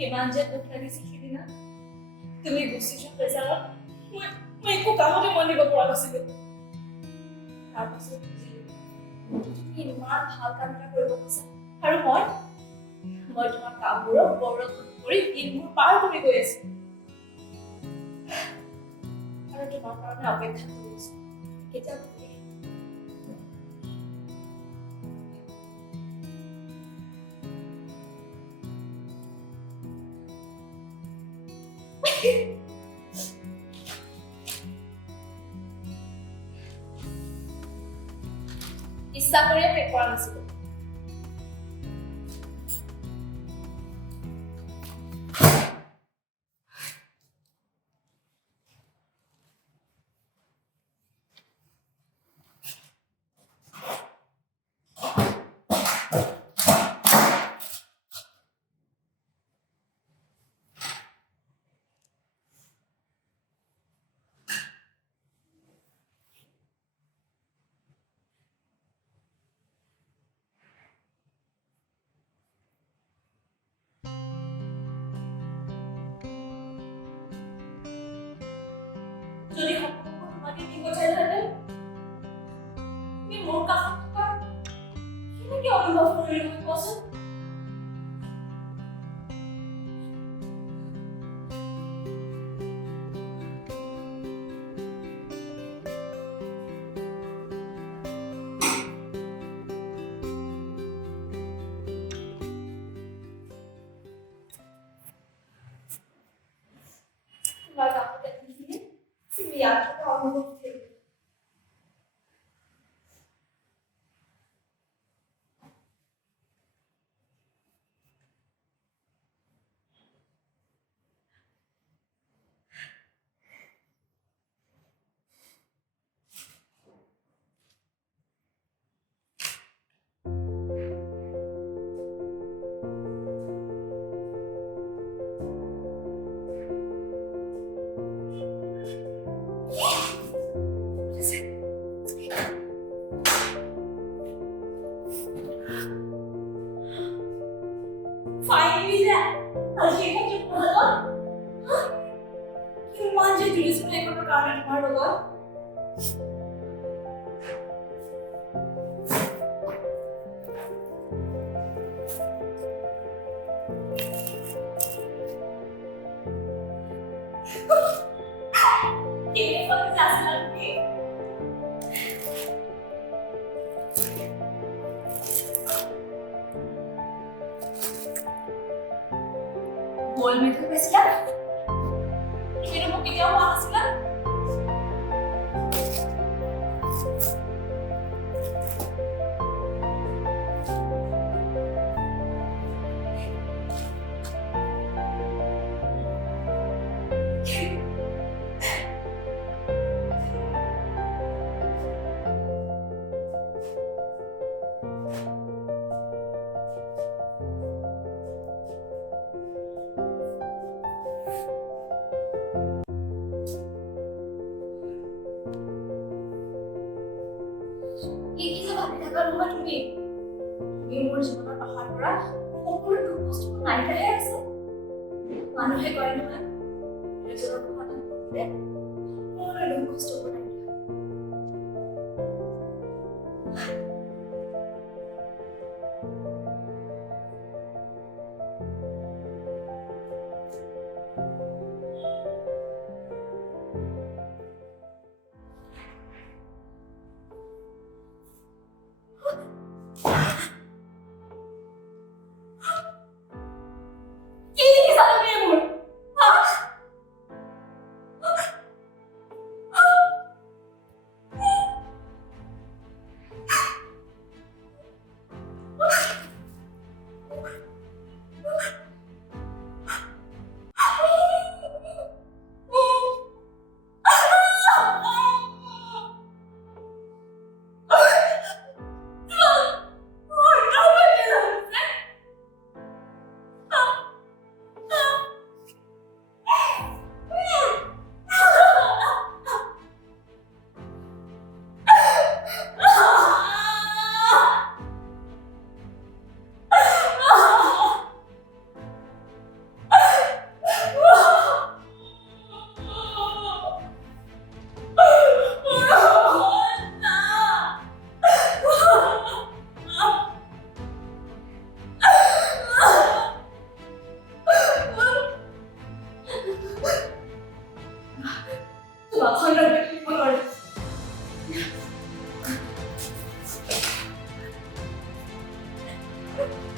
কিমান যে দুখ লাগিছিল সিদিনা তুমি গুচি যোৱা বেজাৰত মই একো কামতে মন দিব পৰা নাছিলো তাৰপাছত বুজিলো তুমি ইমান ভাল কাম এটা কৰিব কৈছা আৰু মই তোমাৰ কামবোৰক গৌৰৱ কৰি দিনবোৰ পাৰ কৰি গৈ আছো আৰু তোমাৰ কাৰণে অপেক্ষা কৰি আছো কেতিয়া ইচ্ছা কৰিয়ে পেক কৰা নাছিলো যদি সকলোবোৰ তোমাকে দি পঠাইছিলে তুমি মোৰ কাষত থকা কেনেকৈ অনুভৱ কৰিলো কোৱাচোন তোমাৰ কাষত দেখিলে তুমি ইয়াত থকা অনুভৱ কৰিলো Finally that. আজি এটা কি হলো? কিমান যে দিলিছিলে কোনো কাৰণে তোমাৰ লগত কেনে কথা জানা তুমি গোল মেথড পেছিলা কিন্তু মোক কেতিয়াও হোৱা নাছিলা তুমি মোৰ জীৱনৰ পাহাৰ পৰা সকলো দুখ কষ্ট নাইকিয়াহে আছে মানুহে কয় নহয় নিজৰ কথা থাকিলে সকলো দুখ কষ্ট নাইকিয়া কৰিম